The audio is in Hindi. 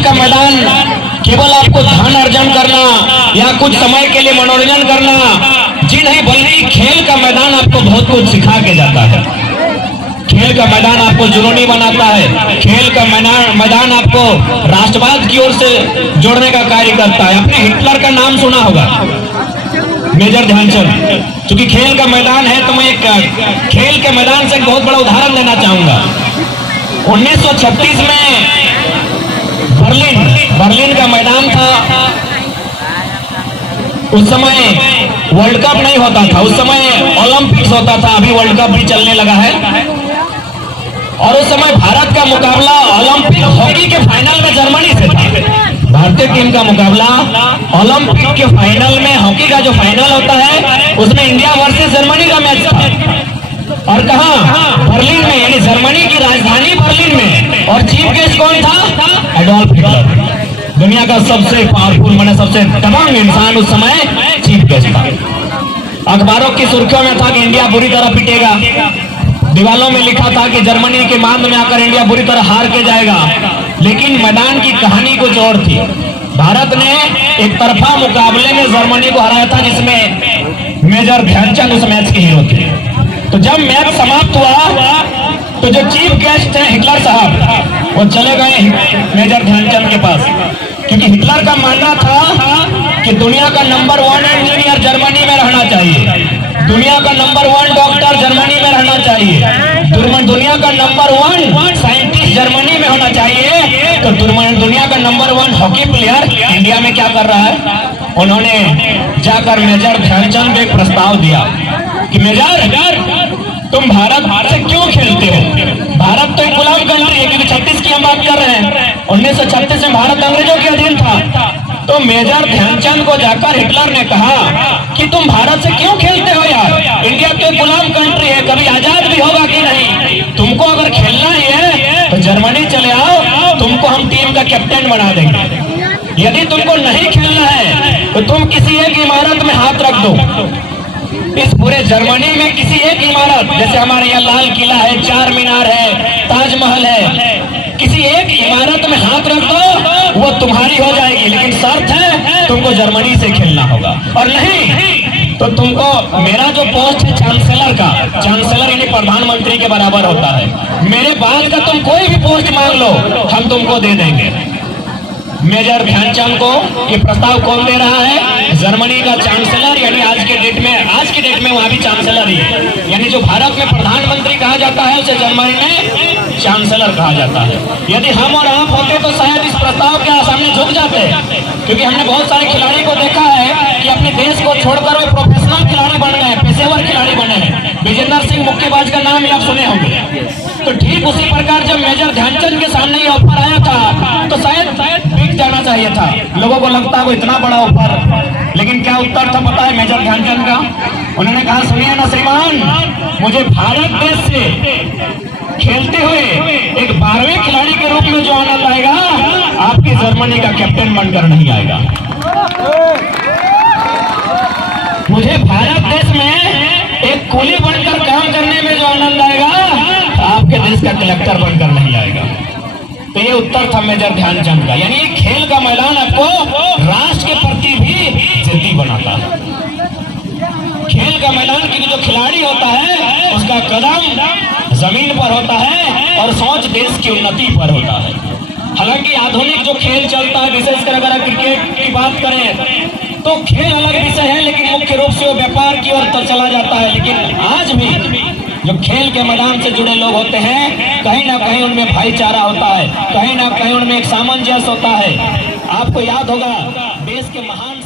खेल का मैदान केवल आपको धन अर्जन करना या कुछ समय के लिए मनोरंजन करना जी नहीं, बल्कि खेल का मैदान आपको बहुत कुछ सिखा के जाता है। खेल का मैदान आपको जुनूनी बनाता है। खेल का मैदान आपको राष्ट्रवाद की ओर से जोड़ने का कार्य करता है। आपने हिटलर का नाम सुना होगा, मेजर ध्यानचंद। क्योंकि खेल का मैदान है तो मैं एक खेल के मैदान से एक बहुत बड़ा उदाहरण देना चाहूंगा। 1936 में बर्लिन का मैदान था। उस समय वर्ल्ड कप नहीं होता था, उस समय ओलंपिक्स होता था। अभी वर्ल्ड कप भी चलने लगा है। और उस समय भारत का मुकाबला ओलंपिक हॉकी के फाइनल में जर्मनी से था। भारतीय टीम का मुकाबला ओलंपिक के फाइनल में, हॉकी का जो फाइनल होता है उसमें इंडिया वर्सेस जर्मनी का मैच था। और कहा, बर्लिन में, यानी जर्मनी की राजधानी बर्लिन में। और चीफ गेस्ट कौन था? एडोल्फ हिटलर, दुनिया का सबसे पावरफुल, माने सबसे दबंग इंसान उस समय चीफ गेस्ट था। अखबारों की सुर्खियों में था कि इंडिया बुरी तरह पिटेगा। दीवालों में लिखा था कि जर्मनी के मांद में आकर इंडिया बुरी तरह हार के जाएगा। लेकिन मैदान की कहानी कुछ और थी। भारत ने एक तरफा मुकाबले में जर्मनी को हराया था, जिसमें मेजर ध्यानचंद उस मैच के हीरो थे। तो जब मैच समाप्त हुआ तो जो चीफ गेस्ट थे हिटलर साहब, वो चले गए मेजर ध्यानचंद के पास, क्योंकि हिटलर का मानना था कि दुनिया का नंबर 1 इंजीनियर जर्मनी में रहना चाहिए, दुनिया का नंबर 1 डॉक्टर जर्मनी में रहना चाहिए, दुनिया का नंबर 1 साइंटिस्ट जर्मनी में होना चाहिए। तो दुनिया का नंबर 1 हॉकी प्लेयर इंडिया में क्या कर रहा है? उन्होंने जाकर मेजर ध्यानचंद को एक प्रस्ताव दिया कि मेजर, तुम भारत से क्यों खेलते हो? भारत तो एक गुलाम कंट्री है, क्योंकि 36 की हम बात कर रहे हैं। 1936 में भारत अंग्रेजों के अधीन था। तो मेजर ध्यानचंद को जाकर हिटलर ने कहा कि तुम भारत से क्यों खेलते हो यार? इंडिया तो एक गुलाम कंट्री है, कभी आजाद भी होगा कि नहीं? तुमको अगर खेलना ही है तो जर्मनी चले आओ, तुमको हम टीम का कैप्टन बना देंगे। यदि तुमको नहीं खेलना है तो तुम किसी एक इमारत में हाथ रख दो। इस पूरे जर्मनी में किसी एक इमारत, जैसे हमारे यहाँ लाल किला है, चार मीनार है, ताजमहल है, किसी एक इमारत में हाथ रख दो, वो तुम्हारी हो जाएगी। लेकिन शर्त है, तुमको जर्मनी से खेलना होगा। और नहीं तो तुमको मेरा जो पोस्ट है चांसलर का, चांसलर यानी प्रधानमंत्री के बराबर होता है, मेरे बाद का तुम कोई भी पोस्ट मांग लो, हम तुमको दे देंगे। मेजर ध्यानचंद को ये प्रस्ताव कौन दे रहा है? जर्मनी का चांसलर, यानी आज के डेट में वहां भी चांसलर ही है। यानी जो भारत में प्रधानमंत्री कहा जाता है उसे जर्मनी में चांसलर कहा जाता है। यदि हम और आप होते तो शायद इस प्रस्ताव के सामने झुक जाते, क्योंकि हमने बहुत सारे खिलाड़ी को देखा है कि अपने देश को छोड़कर वो प्रोफेशनल खिलाड़ी बन गए, पेशेवर खिलाड़ी बने हैं। विजेंद्र सिंह मुक्केबाज का नाम आप सुने होंगे। तो ठीक उसी प्रकार जब मेजर ध्यानचंद के सामने ये ऑफर आया था तो शायद बिक जाना चाहिए था। लोगों को लगता है वो इतना बड़ा ऑफर, लेकिन क्या उत्तर था पता है मेजर ध्यानचंद का? उन्होंने कहा, सुनिए ना श्रीमान, मुझे भारत देश से खेलते हुए एक 12वें खिलाड़ी के रूप में जो आनंद आएगा, आपकी जर्मनी का कैप्टन बनकर नहीं आएगा। मुझे भारत देश में एक कुली बनकर काम करने में जो आनंद आएगा, आपके देश का कलेक्टर बनकर नहीं आएगा। तो ये उत्तर था मेजर ध्यानचंद का। यानी खेल का मैदान आपको राष्ट्र के प्रति भी जिद्दी बनाता है। खेल का मैदान की जो खिलाड़ी होता है उसका कदम जमीन पर होता है और सोच देश की उन्नति पर होता है। हालांकि आधुनिक जो खेल चलता है, विशेषकर अगर क्रिकेट की बात करें तो खेल अलग विषय है, लेकिन मुख्य रूप से वो व्यापार की ओर चला जाता है। लेकिन आज भी जो खेल के मैदान से जुड़े लोग होते हैं, कहीं ना कहीं उनमें भाईचारा होता है, कहीं ना कहीं उनमें एक सामंजस्य होता है। आपको याद होगा देश के महान